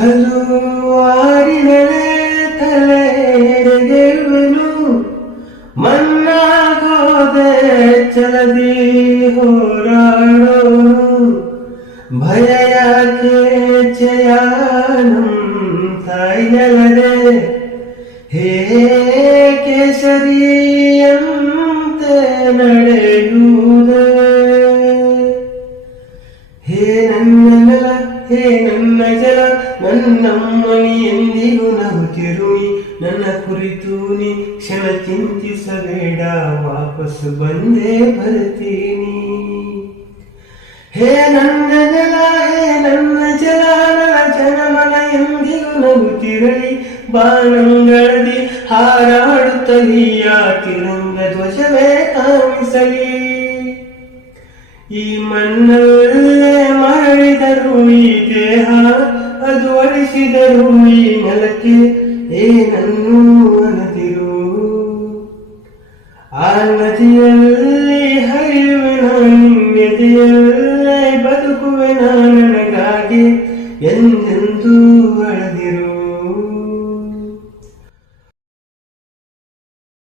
ಹಲುವಾರಿನಳೆ ತಲೆಗೆರುವೆನು ಮನ್ನಾಗೋದೆ ಚಲದಿ ಹೋರಾಡೋನು ಭಯ ಯಾಕೆ ಚಯಾನಂ ತಾಯಿಯಲರೆ ಹೇ ಕೇಸರಿಯಂತೆ ನಡೆಯುವುದೇ ಹೇ ನನ್ನ ನೆಲ ಹೇ ನನ್ನ ಜಲ ನನ್ನಮ್ಮನಿ ಎಂದಿಗೂ ನಗುತ್ತಿರುವಿ ನನ್ನ ಕುರಿತು ನೀ ಕ್ಷಣ ಚಿಂತಿಸಬೇಡ ವಾಪಸ್ ಬಂದೇ ಬರ್ತೀನಿ ಹೇ ನನ್ನ ನೆಲ ಹೇ ನನ್ನ ಜಲ ನನ್ನ ಜನಮನ ಎಂದಿಗೂ ನಗುತ್ತಿರಲಿ ಬಾಣಂಗಳದಿ ಹಾರಾಡುತ್ತಲಿಯ ತಿರಂಗ ಧ್ವಜವೇ ಕಾಣಿಸಲಿ ಈ ಮಣ್ಣಲ್ಲೇ ಮಾಡಿದರು ಈ ದೇಹ ಅದು ಅಳಿಸಿದರು ಈ ನೆಲಕ್ಕೆ ಏನನ್ನೂ ಅನ್ನದಿರು ಆ ನದಿಯಲ್ಲಿ ಹರಿಯುವೆ ನಿನ್ನೆದೆಯಲ್ಲೇ ಬದುಕುವೆ ನನಗಾಗಿ ಎಂದೆಂದೂ ಅಳದಿರು